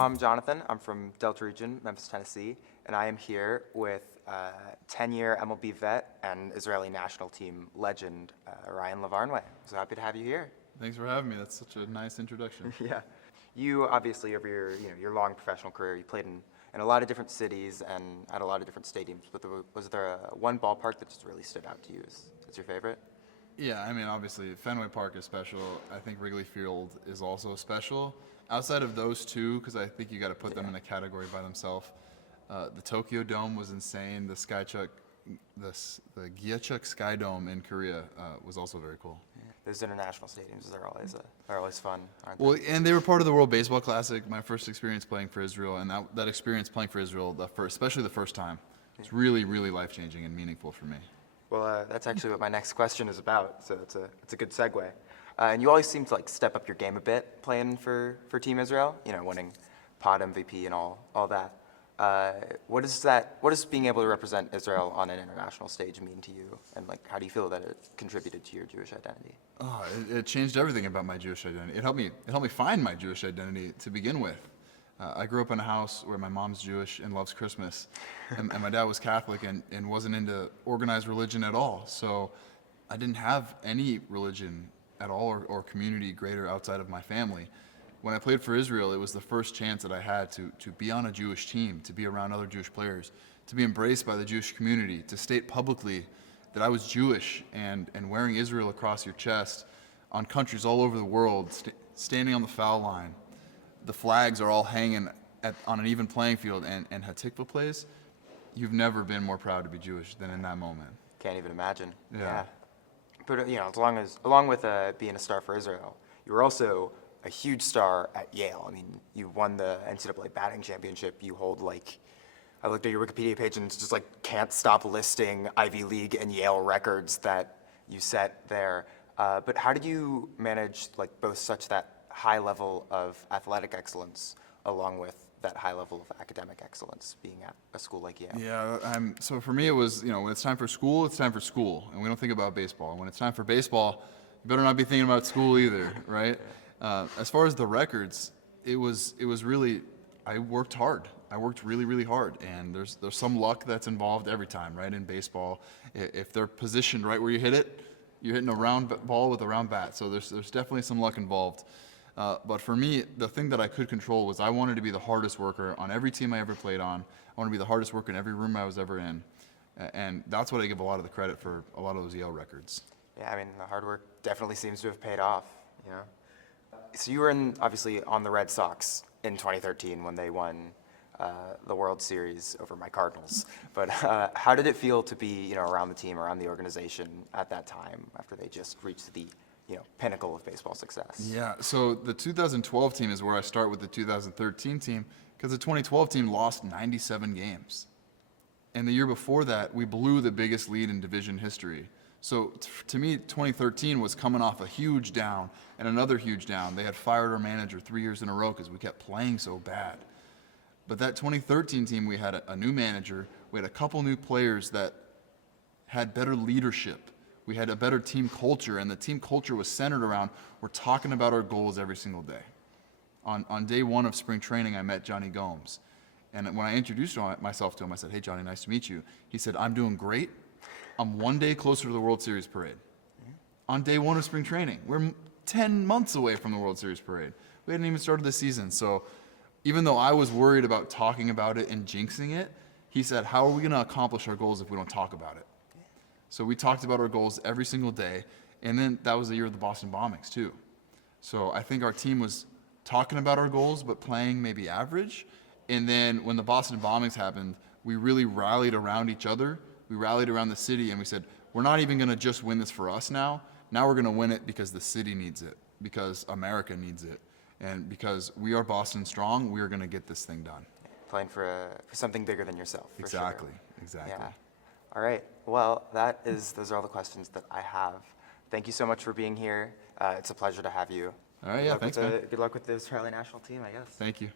I'm Jonathan. I'm from Delta Region, Memphis, Tennessee, and I am here with 10-year MLB vet and Israeli national team legend Ryan Lavarnway. So happy to have you here. Thanks for having me. That's such a nice introduction. Yeah. You obviously, over your long professional career, you played in a lot of different cities and at a lot of different stadiums, but was there one ballpark that just really stood out to you as your favorite? Yeah, I mean, obviously, Fenway Park is special. I think Wrigley Field is also special. Outside of those two, because I think you got to put them in a category by themselves, the Tokyo Dome was insane. The Gyeochuk Sky Dome in Korea was also very cool. Yeah. Those international stadiums, they're always fun, aren't they? Well, and they were part of the World Baseball Classic. My first experience playing for Israel, and that experience playing for Israel, especially the first time, was really, really life-changing and meaningful for me. Well, that's actually what my next question is about, so it's a good segue. And you always seem to step up your game a bit playing for Team Israel, winning pod MVP and all that. What does being able to represent Israel on an international stage mean to you, and how do you feel that it contributed to your Jewish identity? Oh, it changed everything about my Jewish identity. It helped me find my Jewish identity to begin with. I grew up in a house where my mom's Jewish and loves Christmas, and my dad was Catholic and wasn't into organized religion at all. So I didn't have any religion at all or community greater outside of my family. When I played for Israel, it was the first chance that I had to be on a Jewish team, to be around other Jewish players, to be embraced by the Jewish community, to state publicly that I was Jewish, and wearing Israel across your chest on countries all over the world, standing on the foul line. The flags are all hanging on an even playing field, and Hatikva plays. You've never been more proud to be Jewish than in that moment. Can't even imagine. Yeah. But along with being a star for Israel, you were also a huge star at Yale. I mean, you won the NCAA batting championship. You hold I looked at your Wikipedia page and it's just can't stop listing Ivy League and Yale records that you set there. But how did you manage both such that high level of athletic excellence along with that high level of academic excellence being at a school like Yale? Yeah, so for me it was, when it's time for school, it's time for school, and we don't think about baseball. When it's time for baseball, you better not be thinking about school either, right? As far as the records, it was really, I worked hard. I worked really, really hard, and there's some luck that's involved every time, right? In baseball, if they're positioned right where you hit it, you're hitting a round ball with a round bat. So there's definitely some luck involved. But for me, the thing that I could control was I wanted to be the hardest worker on every team I ever played on. I wanted to be the hardest worker in every room I was ever in. And that's what I give a lot of the credit for a lot of those Yale records. Yeah, I mean, the hard work definitely seems to have paid off, So you were obviously on the Red Sox in 2013 when they won the World Series over my Cardinals. But how did it feel to be, around the team, around the organization at that time after they just reached the pinnacle of baseball success? Yeah, so the 2012 team is where I start with the 2013 team, because the 2012 team lost 97 games. And the year before that, we blew the biggest lead in division history. So to me, 2013 was coming off a huge down and another huge down. They had fired our manager 3 years in a row because we kept playing so bad. But that 2013 team, we had a new manager, we had a couple new players that had better leadership. We had a better team culture, and the team culture was centered around, we're talking about our goals every single day. On day one of spring training, I met Johnny Gomes. And when I introduced myself to him, I said, "Hey, Johnny, nice to meet you." He said, "I'm doing great. I'm one day closer to the World Series parade." On day one of spring training. We're 10 months away from the World Series parade. We hadn't even started the season. So even though I was worried about talking about it and jinxing it, he said, "How are we going to accomplish our goals if we don't talk about it?" So we talked about our goals every single day, and then that was the year of the Boston bombings too. So I think our team was talking about our goals, but playing maybe average. And then when the Boston bombings happened, we really rallied around each other. We rallied around the city, and we said, we're not even going to just win this for us now. Now we're going to win it because the city needs it, because America needs it, and because we are Boston strong, we are going to get this thing done. Playing for something bigger than yourself. Exactly. Sure. Exactly. Yeah. All right. Well, those are all the questions that I have. Thank you so much for being here. It's a pleasure to have you. All right. Yeah. Thanks, man. Good luck with the Israeli national team, I guess. Thank you.